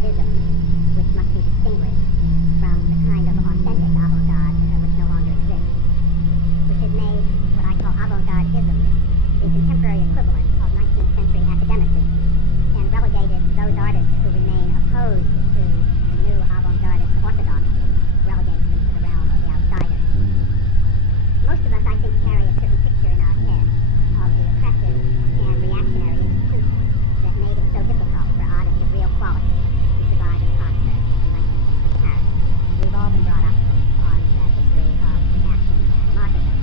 avant-gardism, which must be distinguished from the kind of authentic avant-garde which no longer exists, which has made what I call avant-gardism the contemporary equivalent of 19th century academicism, and relegated those artists who remain opposed to the new avant-gardist orthodoxy, relegates them to the realm of the outsider. Most of us, I think, carry a certain picture in our head of the oppressive and reactionary institutions that made it so difficult for artists of real quality to survive and prosper in 19th century Paris. We've all been brought up on that history of reaction and martyrdom.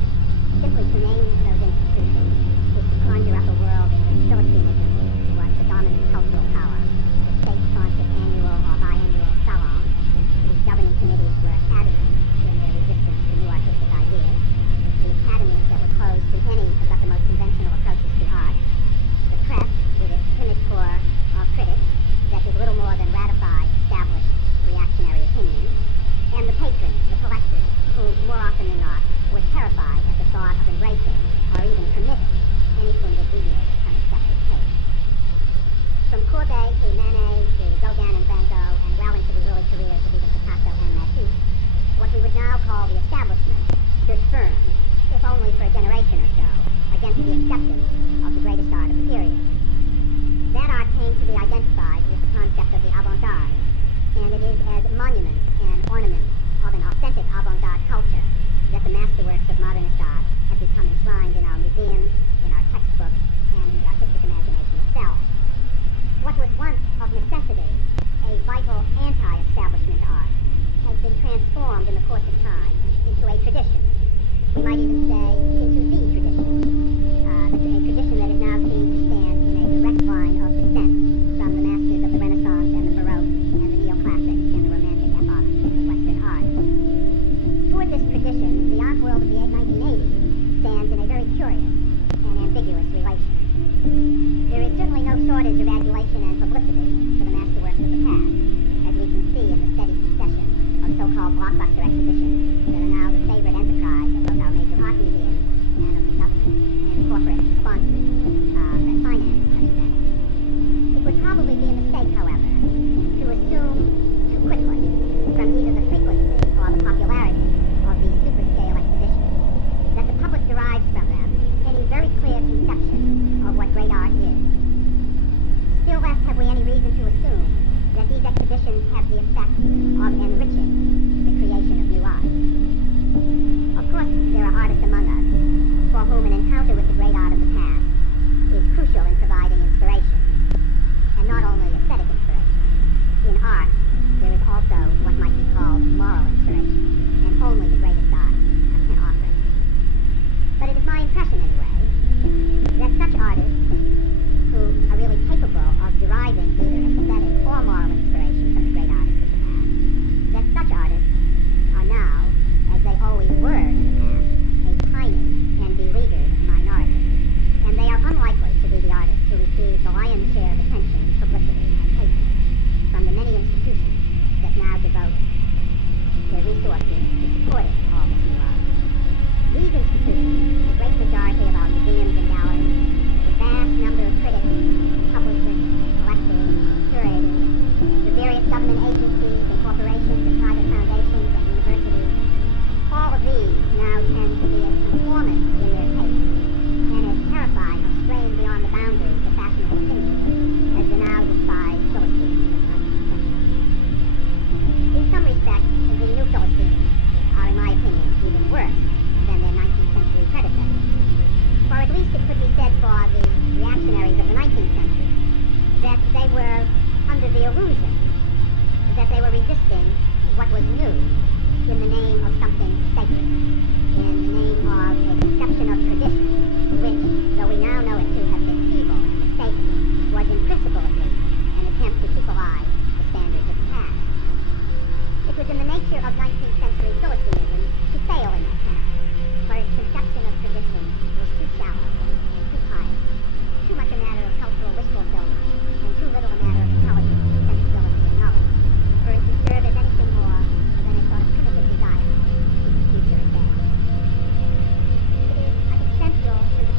Simply to name those institutions is to conjure up a world in which Philistinism was the dominant cultural power. The state-sponsored annual or biannual salons, whose governing committees were adamant in their resistance to new artistic ideas, the academies that were closed to any but the most conventional approaches to art, the press with its timid core of critics that did little more than ratify established reactionary opinions, and the patrons, the collectors, who more often than not were terrified at the thought of embracing or even permitting anything that deviated from accepted taste. From Courbet to Manet to Gauguin and Van Gogh, and well into the early careers of even Picasso and Matisse, what we would now call the establishment stood firm, if only for a generation or so, against the acceptance of the greatest art of the period. That art came to be identified with the concept of the avant-garde, and it is as monument and ornament of an authentic avant-garde culture that the masterworks of modernist art have become enshrined in our museums, in our textbooks, and in the artistic imagination itself. What was once of necessity a vital anti-establishment art has been transformed in the course of time into a tradition. We might even say into the tradition. A tradition that is now seen to stand in a direct line of descent from the masters of the Renaissance and the Baroque and the Neoclassic and the Romantic epochs of Western art. Toward this tradition, the art world of the 1980s stands in a very curious and ambiguous relation. There is certainly no shortage of adulation and publicity for the masterworks of the past, as we can see in the steady succession of so-called blockbuster exhibitions that are now the favorite enterprise of both our major art museums and of the government and corporate sponsors that finance such events. It would probably be a mistake, however, to assume too quickly from either the frequency or the popularity of these super-scale exhibitions that the public derives from them any very clear conception of what great art is. Still less have we any reason to assume that these exhibitions have the effect of enriching the creation of new art. Of course, there are artists among us for whom an encounter with the great art of the past is crucial in providing inspiration, and not only aesthetic inspiration. In art, there is also what might be called moral inspiration, and only the greatest art can offer it. But it is my impression, anyway, that such artists who are really capable of deriving either aesthetic or moral inspiration from the great artists of the past, that such artists are now, as they always were in the past, a tiny and beleaguered minority. And they are unlikely to be the artists who receive the lion's share of attention, publicity, and patronage from the many institutions that now devote their resources to supporting all this new art. These institutions, the great majority of our museums and galleries, the vast number of critics, publishers, collectors, curators, the various government agencies and corporations and private foundations and universities, all of these now tend to be as conformist in their taste and as terrified of straying beyond the boundaries of fashionable opinion as the now despised Philistines of the 19th century. In some respects, the new Philistines are, in my opinion, even worse than their 19th century predecessors. For at least it could be said for the reactionaries of the 19th century that they were under the illusion that they were resisting what was new in the name of something sacred, in the name of a conception of tradition, which, though we now know it to have been evil and mistaken, was in principle at least an attempt to keep alive the standards of the past. It was in the nature of 19th century Philistinism to fail in that task, for its conception of tradition was too shallow and too pious, too much a matter of cultural wish fulfillment, and too little a matter of intelligence, sensibility, and knowledge, for it to serve as anything more than a sort of primitive desire to keep the future at bay. It is, I think, central to the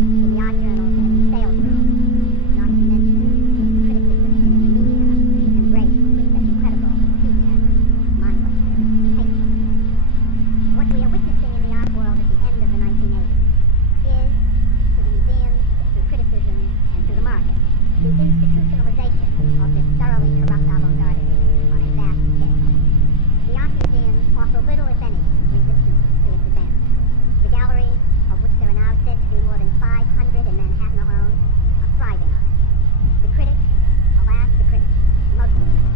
in the art journals and in the sales room, not to mention criticism and in the media, embraced with such incredible enthusiasm, mindless, tasteless. What we are witnessing in the art world at the end of the 1980s is, through the museums, through criticism, and through the market, the institutionalization of this thoroughly corrupt avant-gardism on a vast scale. The art museums offer little, if any, resistance to its advancement. The galleries, of which there are now said to be more than 500 in Manhattan alone, are thriving on it. The critics, alas, the critics, most of them,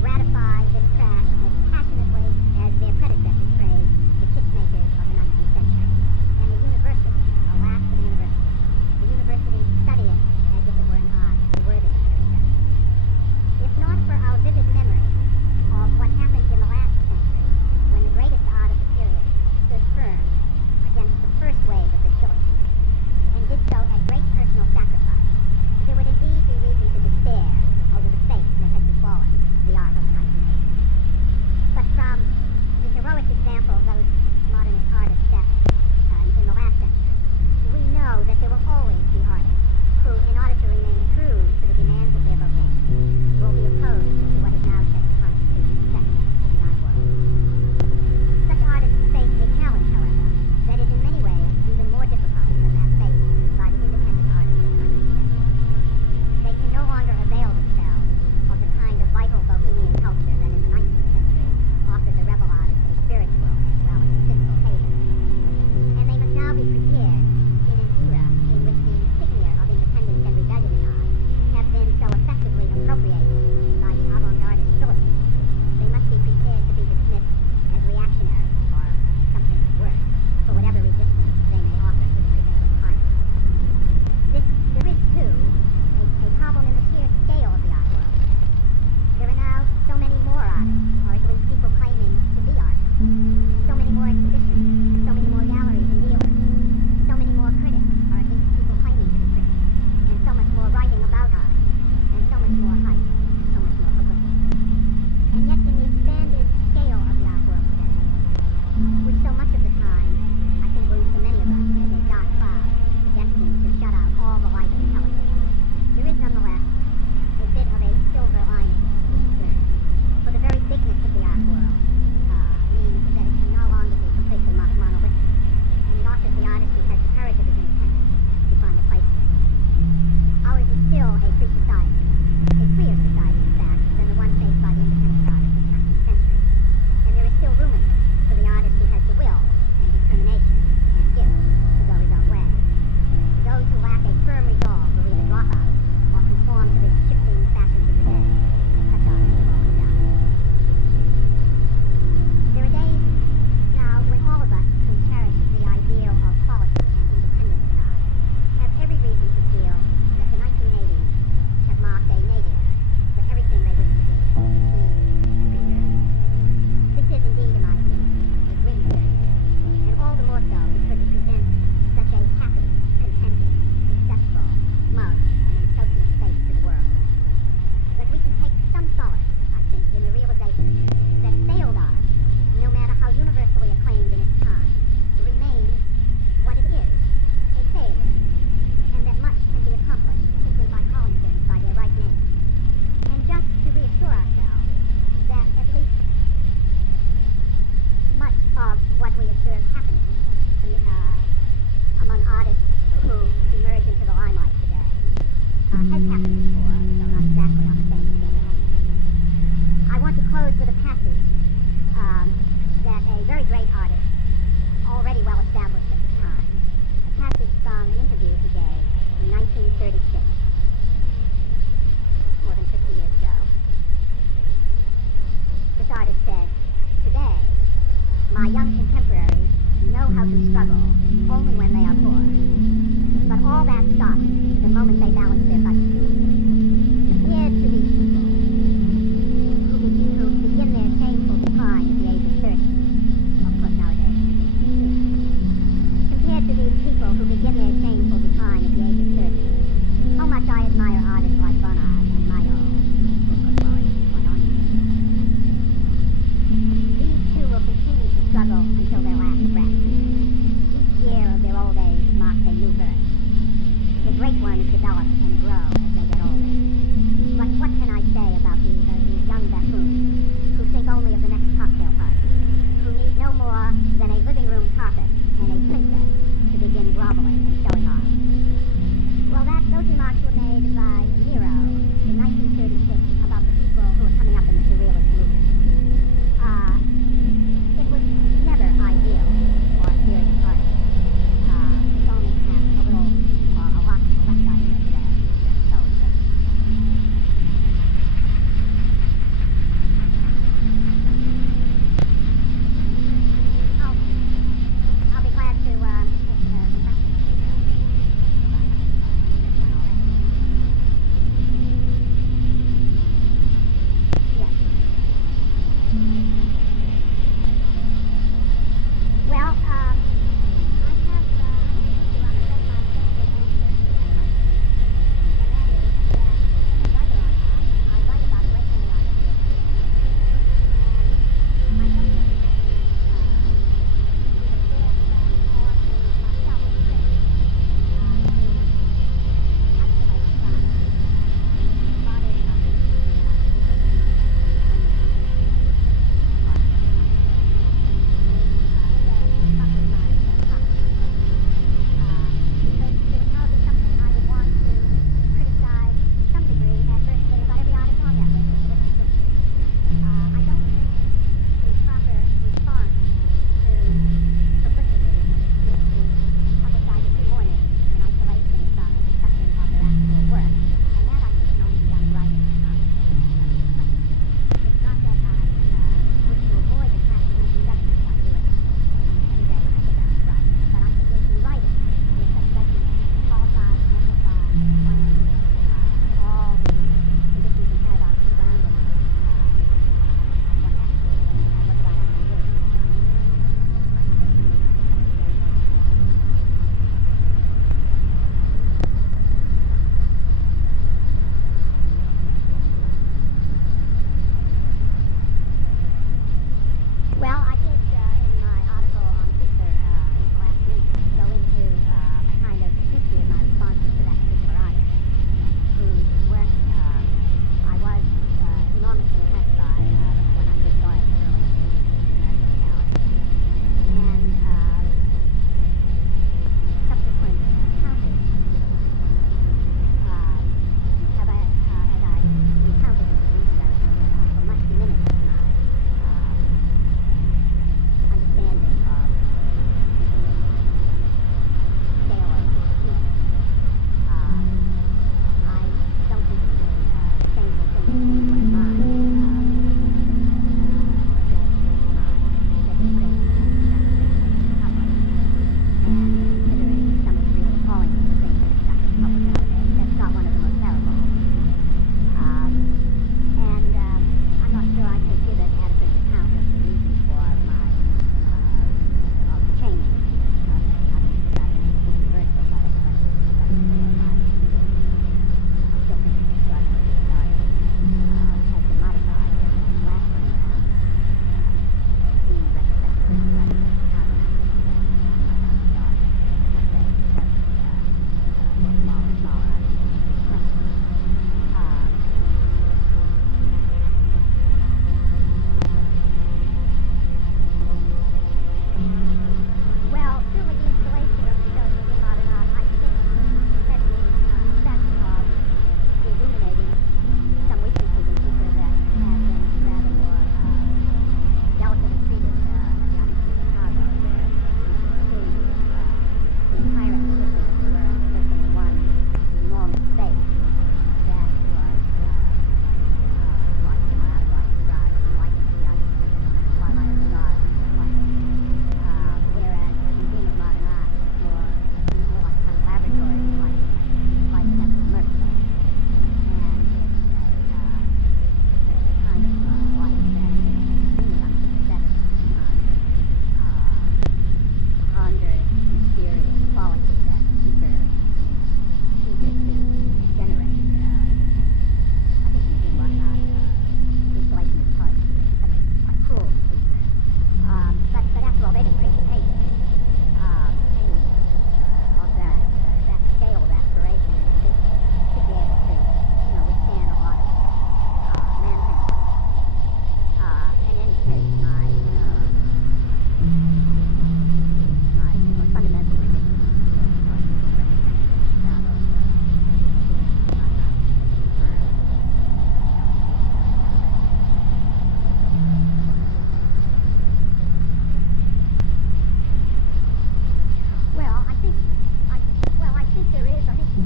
ratify this crash as passionately as their predecessors praised the kitschmakers of the 19th century. And the university, alas for the university study it as if it were an art worthy of their study. If not for our vivid memory of what happened in the last century, when the greatest art of the period stood firm against the first wave of the Guillotine, and did so at great personal sacrifice, there would indeed be reason to despair over the fate that has befallen the art of the 1980s. But from the heroic example those modernist artists set in the last century, we know that there will always be artists who, in order to remain true to the demands of their vocation, will be opposed to what is now said to constitute success in the art world. Such artists face a challenge, however, that is in many ways even more difficult than that faced by the independent artists of the 19th century. They can no longer avail themselves of the kind of vital bohemian culture that in the 19th century offered the rebel artist a spiritual as well as a physical haven. And they must now be prepared in an era in which the insignia of independence and rebellion in art have been so effectively appropriated by the avant-gardist Philistines. They must be prepared to be dismissed as reactionary or something worse for whatever resistance they may offer to the prevailing climate. There is, too, a problem in the sheer scale of the art world today. There are now so many more artists, or at least people claiming to be artists. So many more exhibitions, so many more galleries and dealers, so many more critics, or at least people claiming to be critics, and so much more writing about art, and so much more hype, so much more publicity. And yet in the expanded scale of the art world today, which so much of the time, I think looms for many of us as a dark cloud destined to shut out all the light of intelligence, there is nonetheless a bit of a silver lining to be discerned. For the very bigness of the art world means that it can no longer be completely monolithic, and it offers the artist who has the courage of his independence to find a place in it. Ours is still a free society, a freer society, in fact, than the one faced by the independent artists of the 19th century. And there is still room in it for the artist who has the will and determination and gift to go his own way. Those who lack a firm resolve will either drop out or conform to the shifting fashions of the day, as such artists have always done. There are days now when all of us who cherish the ideal of quality and independence in art have every reason to feel that the 1980s have marked a nadir for everything they wish to be, achieve, and preserve. This is indeed, in my opinion, a grim period, and all the more so because it presents such a happy, contented, successful, smug, and insouciant state to the world. But we can take some solace, I think, in the realization that failed art, no matter how universally acclaimed in its time, remains what it is, a failure, and that much can be accomplished simply by calling things by their right name. And just to reassure ourselves that at least much of what we observe happening among artists who emerge into the limelight today has happened before, though not exactly on the same scale. I want to close with a passage that a very great artist, already well established at the time, a passage from an interview he gave in 1936, more than 50 years ago. This artist said, "Today, my young contemporaries know how to struggle only when they are poor. But all that stops the moment they balance their budget. The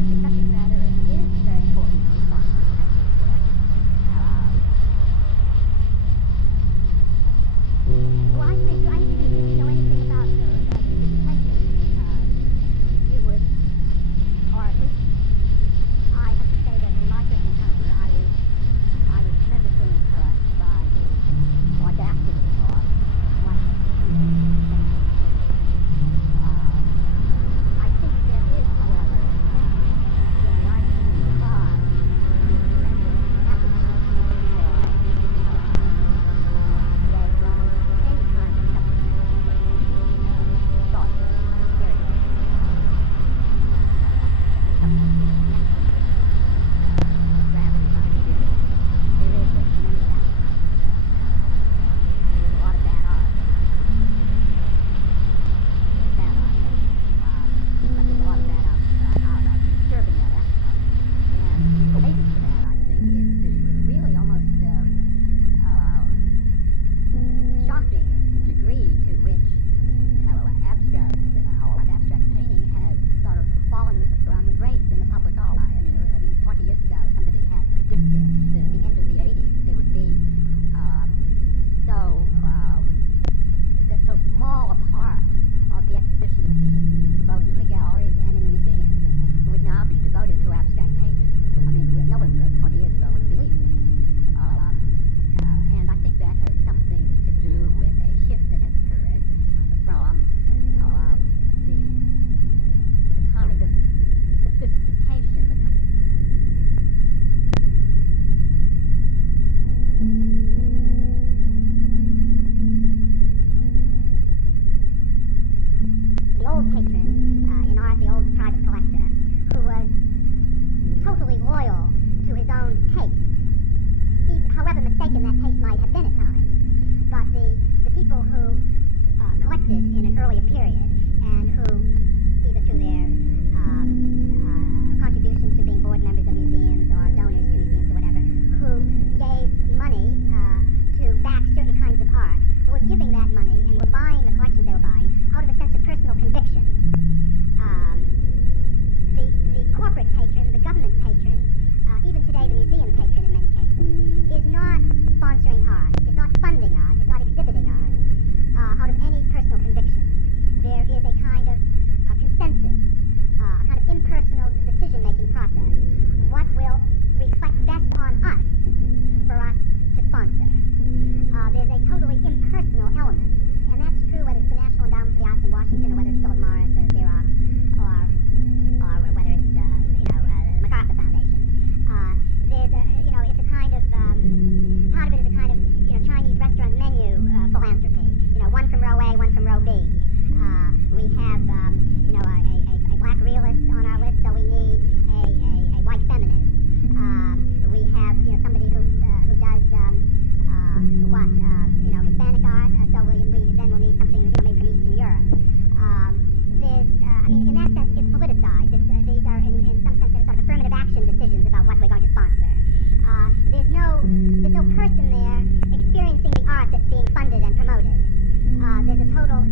the subject matter is very important to sponsors as it were. Well, I think if you didn't know anything about the detention, you would, or at least I have to say that in my first encounter, I was tremendously impressed by the audacity of what I think there is, however, in the ICU cause, tremendous appetite for any kind of subject matter that can be thought seriously. Gravity line here. There is a tremendous appetite for that. There's a lot of bad art. There's bad art, but there's a lot of bad art disturbing that appetite. And related to that, I think, is the really almost shocking degree to which abstract painting has sort of fallen from grace in the public eye. I mean, 20 years ago, somebody had predicted that at the end of the 80s there would be so small a part of the exhibition scene, both in the galleries and in the museums, would now be devoted to abstract painting. I mean, no one 20 years ago would have believed it. And I think that has something to do with a shift that has occurred from the kind of sophistication, the old patron in art, the old private collector, who was totally loyal to his own taste, however mistaken that taste might have been at times. But the people who collected in an earlier period and who, either through their contributions to being board members of museums or donors to museums or whatever, who gave money to back certain kinds of art, were giving that money and were buying the collections they were buying out of a sense of personal conviction. The corporate patron, the government patron, even today the museum patron in many cases, is not sponsoring art, is not funding art, is not exhibiting art out of any personal conviction. There is a kind of consensus, a kind of impersonal decision-making process. What will reflect best on us for us to sponsor? There's a totally impersonal element, and that's true whether it's the National Endowment for the Arts in Washington or whether it's Philip Morris or Xerox or whether it's the MacArthur Foundation. There's it's a kind of part of it is a kind of Chinese restaurant menu philanthropy. One from row A, one from row B. We have a black realist on our list, so we need a white feminist. We have somebody who does Hispanic art, so we then will need something made from Eastern Europe. In that sense, it's politicized. These are in some sense sort of affirmative action decisions about what we're going to sponsor. There's no person there experiencing the art that's being funded and promoted. There's a total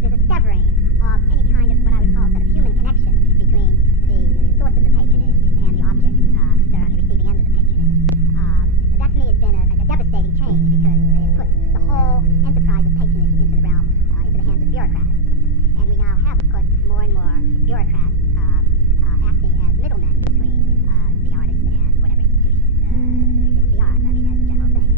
there's a severing of any kind of what I would call sort of human connection between the source of the patronage and the objects that are on the receiving end of the patronage. That to me has been a devastating change because it puts the whole enterprise of patronage into the realm, into the hands of bureaucrats. And we now have, of course, more and more bureaucrats acting as middlemen between the artist and whatever institutions exhibit the art, as a general thing.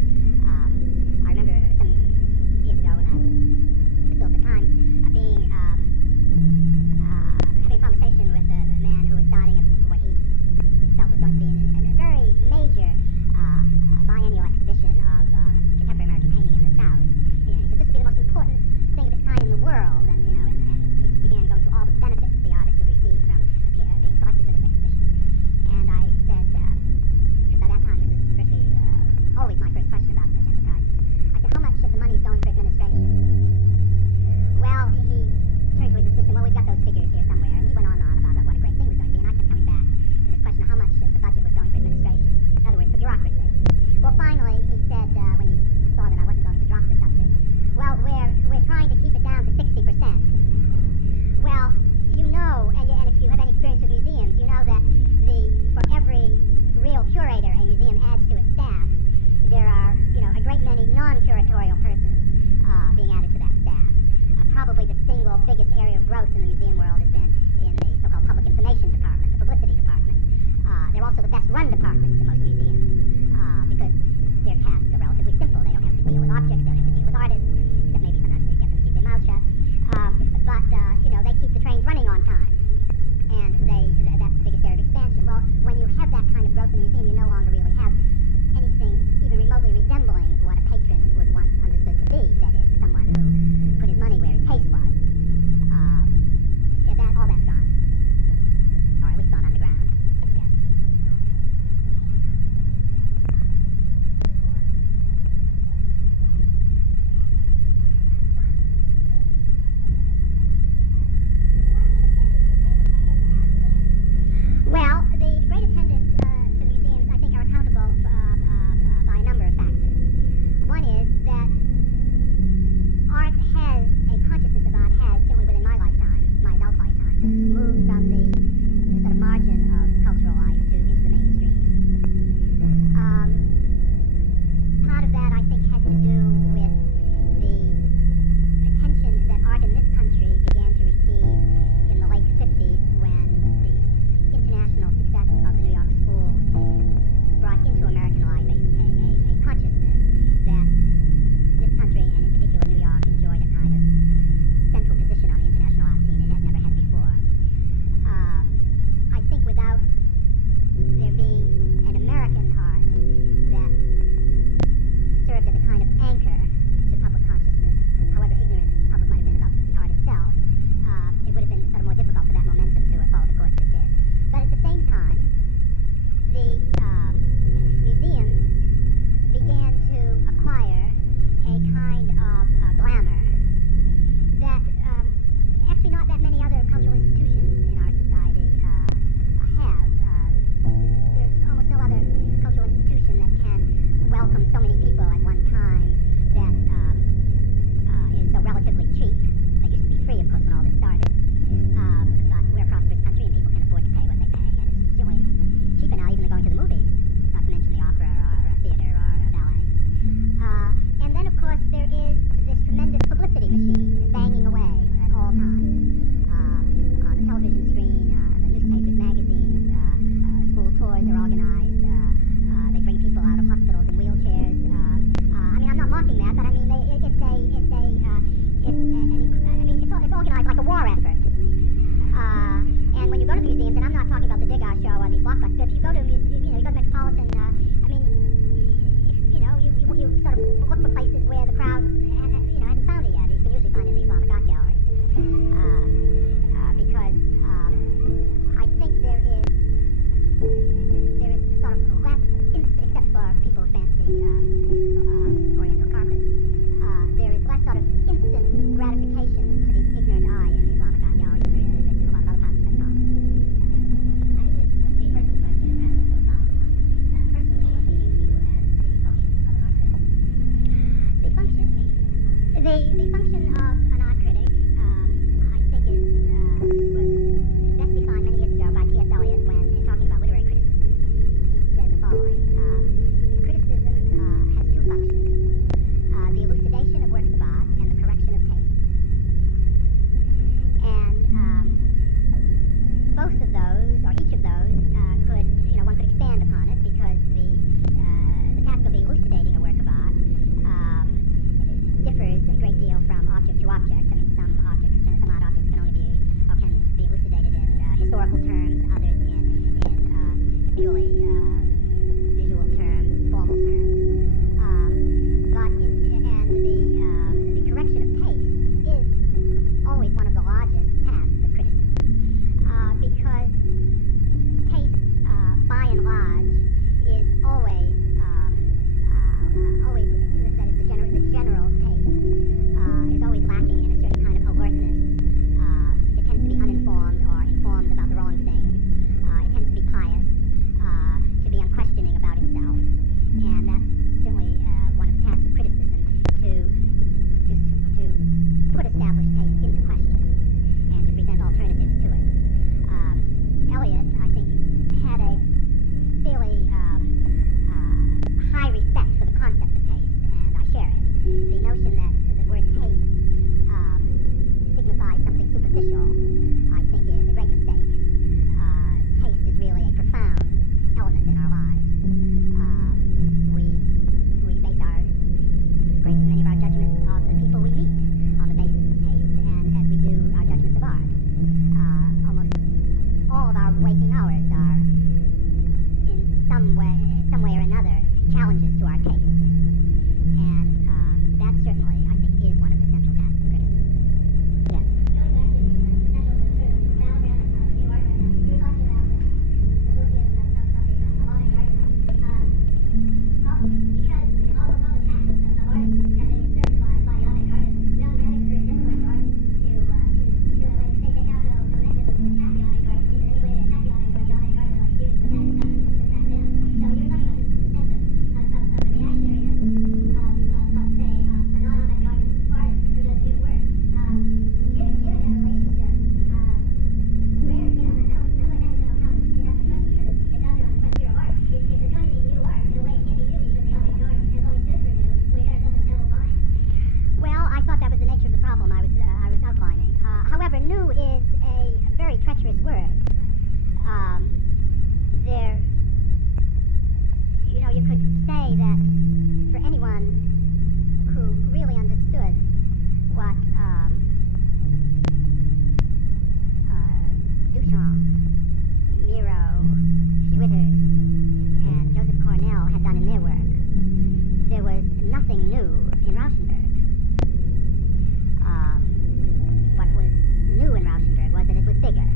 ours are in some way or another, challenges to our taste. And that certainly, I think, is one of the central tasks of criticism. Yes. Going back to the potential to sort of battleground of new art right now, you were talking about the association of avant-garde. Because all the tasks of artists have been usurped by avant-garde, we don't get it very difficult for artists to they have no mechanism to attack the avant-garde, because any way they attack the avant-garde are like used to attack them. So you're talking about this sense of the reactionariness of say, a non-avant-garde artist who does new work. Given that relationship, where, I don't exactly know how to ask the question, because it's out there on the frontier of art. If there's going to be new art, in a way it can't be new because the avant-garde has always stood for new, so we got ourselves in a double bind. Well, I thought that was the nature of the problem I was outlining. However, new is a very treacherous word. There, you could say that for anyone who really understood what Duchamp, Miro, Schwitters, and Joseph Cornell had done in their work, there was nothing new in Rauschenberg. What was new in Rauschenberg was that it was bigger.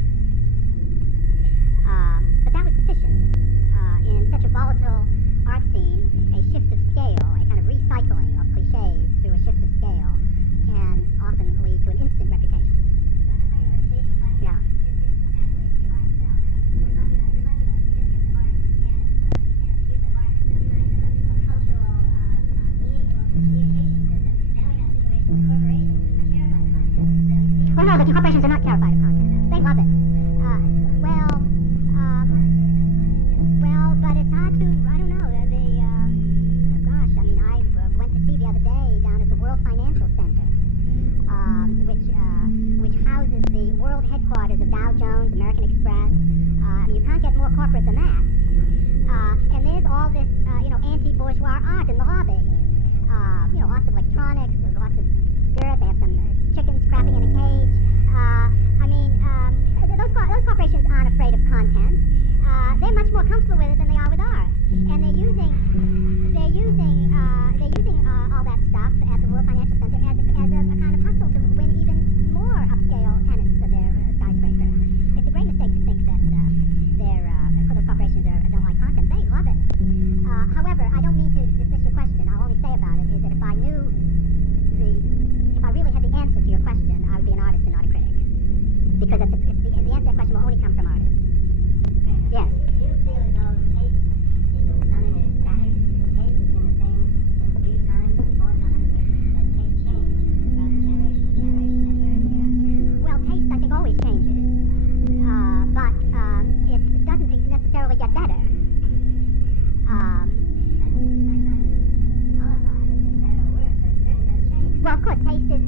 But that was sufficient. In such a volatile art scene, a shift of scale, a kind of recycling of cliches through a shift of scale, can often lead to an instant reputation. Yeah. Well, no, the corporations are not terrified of content. They love it. Well, but it's hard to, I don't know, gosh, I mean, I went to see the other day down at the World Financial Center, which houses the world headquarters of Dow Jones, American Express. I mean, you can't get more corporate than that. And there's all this, anti-bourgeois art in the lobby. Lots of electronics, there's lots of dirt, they have some chickens scrapping in a cage. Those corporations aren't afraid of content. They're much more comfortable with it than they are with art. And they're using all that stuff at the World Financial Center as a kind of hustle to win even more upscale tenants for their skyscraper. It's a great mistake to think that those corporations don't like content. They love it. However, I don't mean to dismiss your question. I'll only say about it is that if I really had the answer to your question, I would be an artist and not a critic. Because the answer to that question will only come from artists. Yes. Do you feel as though taste is something that is static? Taste has been the same since Greek times, before times, that taste changed from generation to generation and year to year? Well, taste, I think, always changes. But it doesn't necessarily get better. Well, of course, taste is...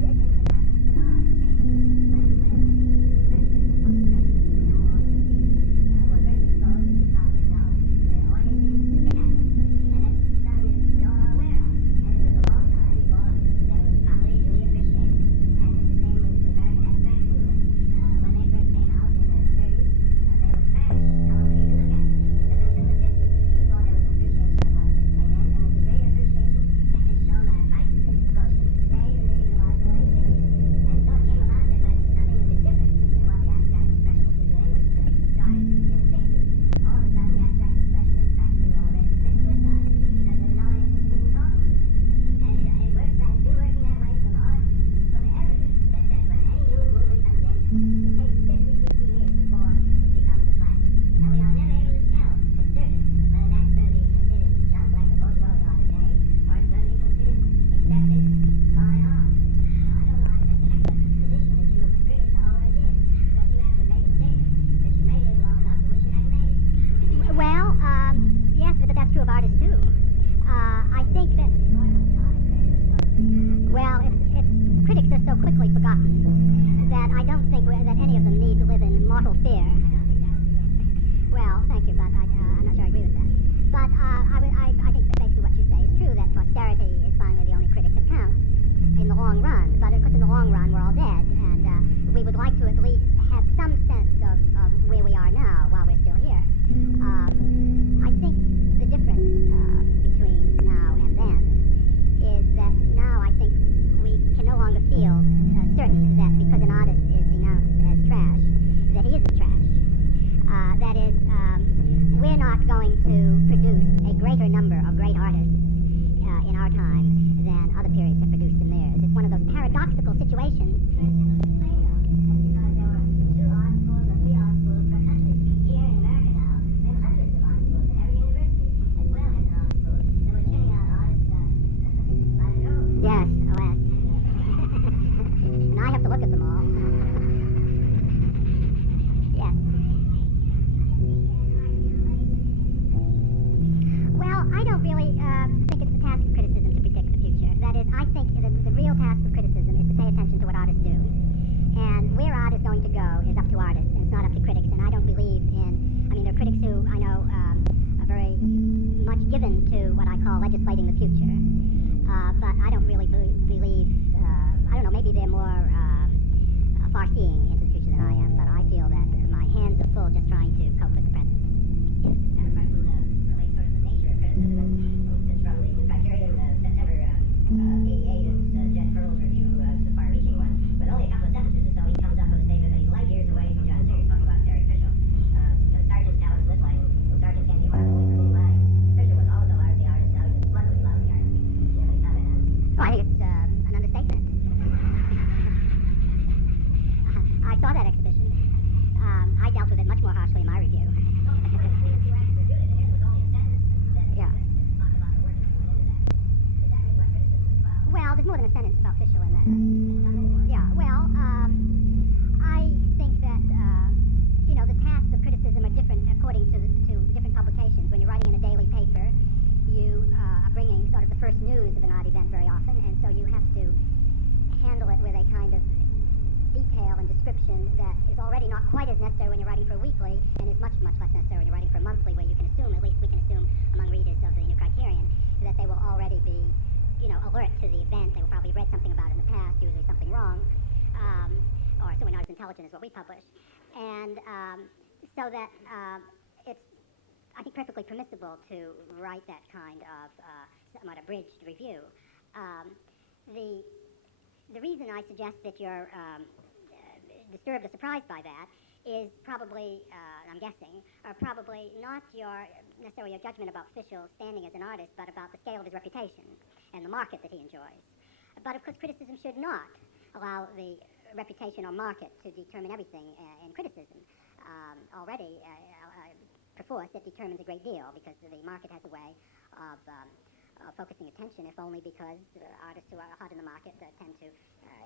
like to at least have some sense of where we are now while we're still here. not going to produce a greater number of great artists in our time than other periods have produced in theirs. It's one of those paradoxical situations. Yes, alas. And I have to look at them all. Yes. Well, I don't really think it's the task of criticism to predict the future. That is, I think the real task of criticism is to pay attention to what artists do. And where art is going to go is up to artists, and it's not up to critics. And I don't believe in, I mean, there are critics who I know are very much given to what I call legislating the future. But I don't really believe, I don't know, maybe they're more far-seeing into the future than I am. But I feel that my hands are full just trying to cope with the present. Yes. I have a question relates sort of the nature of criticism. It's from the New Criterion, September 88, and Jet Pearl's review, the far-reaching one. With only a couple of sentences or so, he comes up with a statement that he's light years away from John Singer, talking about Terry Fisher. Sergeant's talents lit like, Sergeant can't be marveled only for being live. Fisher was always a largely artist, now he's a splendidly lousy artist. You have any comment on it? Well, I think it's an understatement. I saw that exhibition. I dealt with it much more harshly in my review. No, but you two actors reviewed it, and here was only a sentence that Yeah. talked about the work and went into that. Is that really what criticism is about? Well, there's more than a sentence about Fischl in that. Not anymore. Yeah, well, I think that, the tasks of criticism are different according to different publications. When you're writing in a daily paper, you are bringing sort of the first news of an art event very often, and so you have to handle it with a kind of detail and description that is already not quite as necessary when you're writing for a weekly, and is much, much less necessary when you're writing for a monthly, where you can assume, at least we can assume among readers of the New Criterion, that they will already be, alert to the event. They will probably have read something about it in the past, usually something wrong, or certainly not as intelligent as what we publish. And so that it's, I think, perfectly permissible to write that kind of somewhat abridged review. The reason I suggest that you're disturbed or surprised by that is probably, I'm guessing, probably not necessarily your judgment about Fischl's standing as an artist, but about the scale of his reputation and the market that he enjoys. But of course, criticism should not allow the reputation or market to determine everything in criticism. Already, perforce, it determines a great deal, because the market has a way of focusing attention, if only because artists who are hot in the market tend to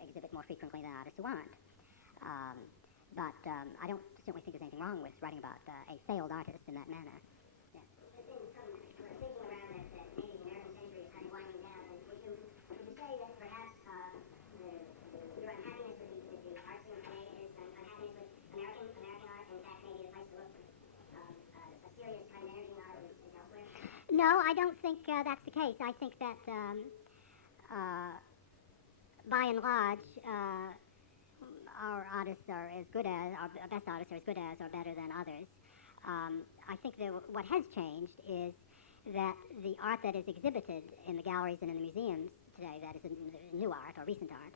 exhibit more frequently than artists who aren't. But I don't certainly think there's anything wrong with writing about a failed artist in that manner. Yeah. There's been some thinking around that maybe the American century is kind of winding down. And would you say that perhaps your unhappiness with the art scene today is an unhappiness with American art, and in fact maybe the place to look a serious kind of energy in art is elsewhere? No, I don't think that's the case. I think that by and large, our artists are as good as, our best artists are as good as or better than others. I think that what has changed is that the art that is exhibited in the galleries and in the museums today, that is new art or recent art,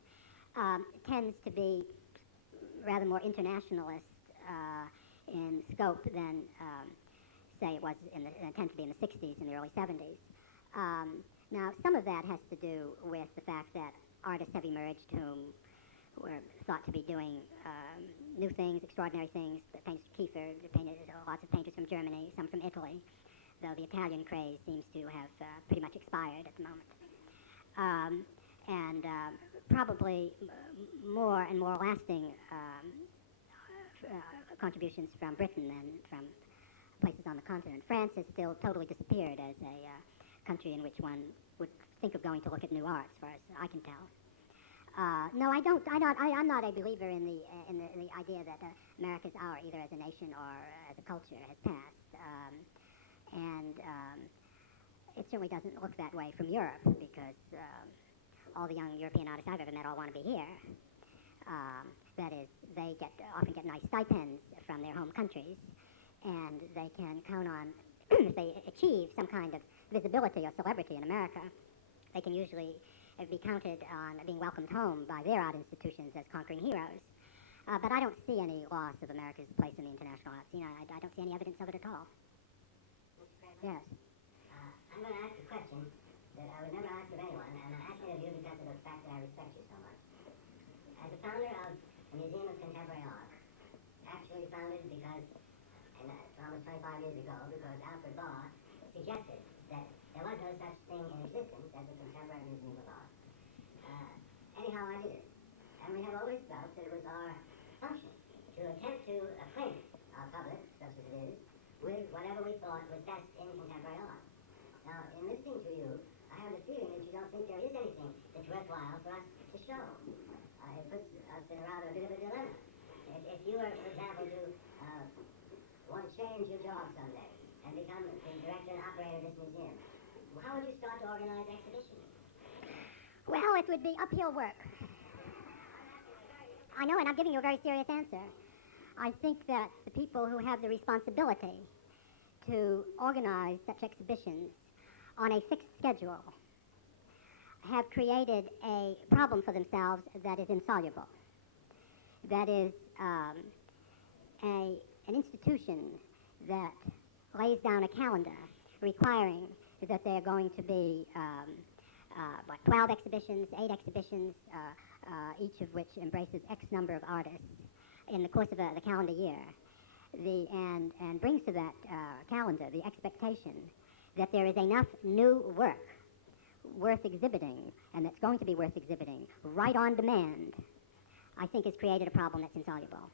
tends to be rather more internationalist in scope than, say, it was tends to be in the 60s and the early 70s. Now, some of that has to do with the fact that artists have emerged whom were thought to be doing new things, extraordinary things. The painters, Kiefer, lots of painters from Germany, some from Italy, though the Italian craze seems to have pretty much expired at the moment. And probably more and more lasting contributions from Britain than from places on the continent. France has still totally disappeared as a country in which one would think of going to look at new art, as far as I can tell. No, I don't. I'm not a believer in the idea that America's hour, either as a nation or as a culture, has passed. It certainly doesn't look that way from Europe, because all the young European artists I've ever met all want to be here. That is, they often get nice stipends from their home countries, and they can count on, if they achieve some kind of visibility or celebrity in America, they can usually be counted on being welcomed home by their art institutions as conquering heroes. But I don't see any loss of America's place in the international art scene. I don't see any evidence of it at all. Yes. I'm going to ask a question that I would never ask of anyone, and I'm asking of you because of the fact that I respect you so much. As the founder of the Museum of Contemporary Art, actually founded because, and almost 25 years ago, because Alfred Barr suggested that there was no such thing in existence as a contemporary museum of art. Anyhow, I did it. And we have always felt that it was our function to attempt to acquaint our public, such as it is, with whatever we thought was best in contemporary art. Now, in listening to you, I have the feeling that you don't think there is anything that's worthwhile for us to show. It puts us in a rather bit of a dilemma. If you were, for example, to want to change your job someday and become the director and operator of this museum, how would you start to organize exhibitions? Well, it would be uphill work. I know, and I'm giving you a very serious answer. I think that the people who have the responsibility to organize such exhibitions on a fixed schedule have created a problem for themselves that is insoluble. That is an institution that lays down a calendar requiring that there are going to be 12 exhibitions, 8 exhibitions, each of which embraces X number of artists in the course of the calendar year, and brings to that calendar the expectation that there is enough new work worth exhibiting, and that's going to be worth exhibiting, right on demand, I think has created a problem that's insoluble.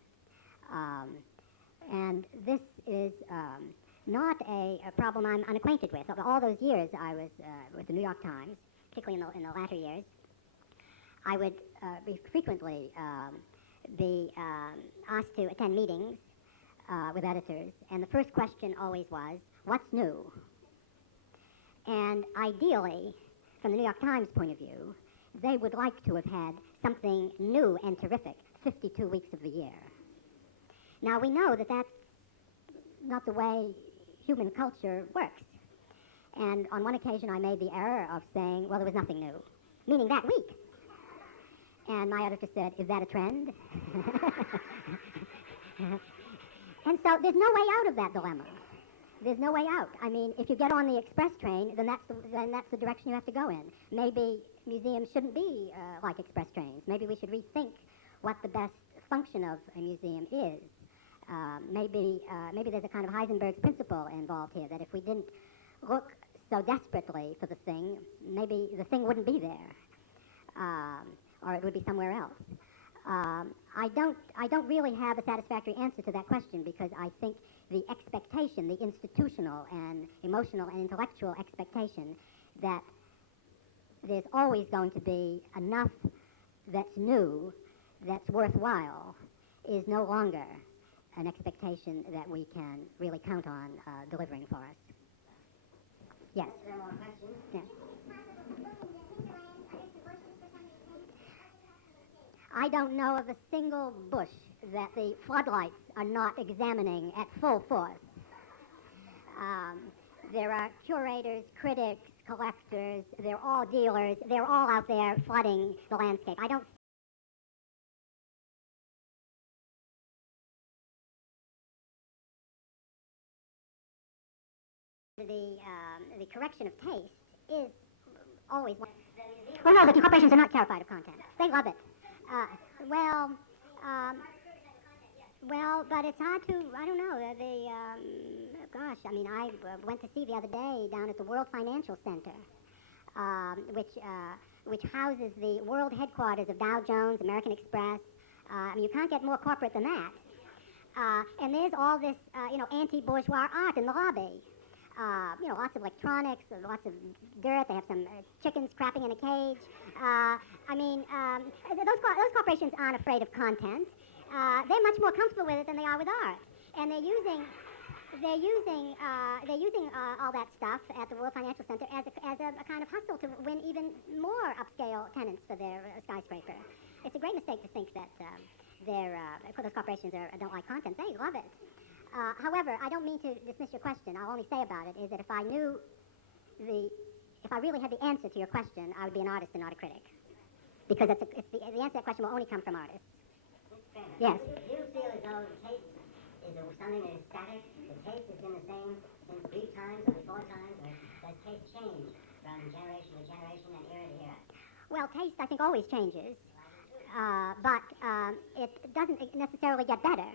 And this is not a problem I'm unacquainted with. All those years I was with the New York Times, particularly in the latter years, I would frequently be asked to attend meetings with editors, and the first question always was, what's new? And ideally, from the New York Times point of view, they would like to have had something new and terrific 52 weeks of the year. Now, we know that that's not the way human culture works. And on one occasion, I made the error of saying, well, there was nothing new, meaning that week. And my editor said, is that a trend? And so there's no way out of that dilemma. There's no way out. I mean, if you get on the express train, then that's the direction you have to go in. Maybe museums shouldn't be like express trains. Maybe we should rethink what the best function of a museum is. Maybe there's a kind of Heisenberg's principle involved here, that if we didn't look so desperately for the thing, maybe the thing wouldn't be there, or it would be somewhere else. I don't really have a satisfactory answer to that question, because I think the expectation, the institutional and emotional and intellectual expectation that there's always going to be enough that's new, that's worthwhile, is no longer an expectation that we can really count on delivering for us. Yes? There are more questions? Yes. I don't know of a single bush that the floodlights are not examining at full force. There are curators, critics, collectors, they're all dealers, they're all out there flooding the landscape. I don't the correction of taste is always one. Well, no, the corporations are not terrified of content. They love it. Well, but it's hard to, I don't know, gosh, I mean, I went to see the other day down at the World Financial Center, which houses the world headquarters of Dow Jones, American Express. I mean, you can't get more corporate than that. And there's all this, anti-bourgeois art in the lobby. Lots of electronics, lots of dirt. They have some chickens crapping in a cage. Those corporations aren't afraid of content. They're much more comfortable with it than they are with art, and they're using all that stuff at the World Financial Center as a kind of hustle to win even more upscale tenants for their skyscraper. It's a great mistake to think that those corporations don't like content. They love it. However, I don't mean to dismiss your question. I'll only say about it is that if I really had the answer to your question, I would be an artist and not a critic. Because the answer to that question will only come from artists. Yes. Do you feel as though taste is something that is static? The taste has been the same since beat times or before times, or does taste change from generation to generation and era to era? Well, taste, I think, always changes, but it doesn't necessarily get better.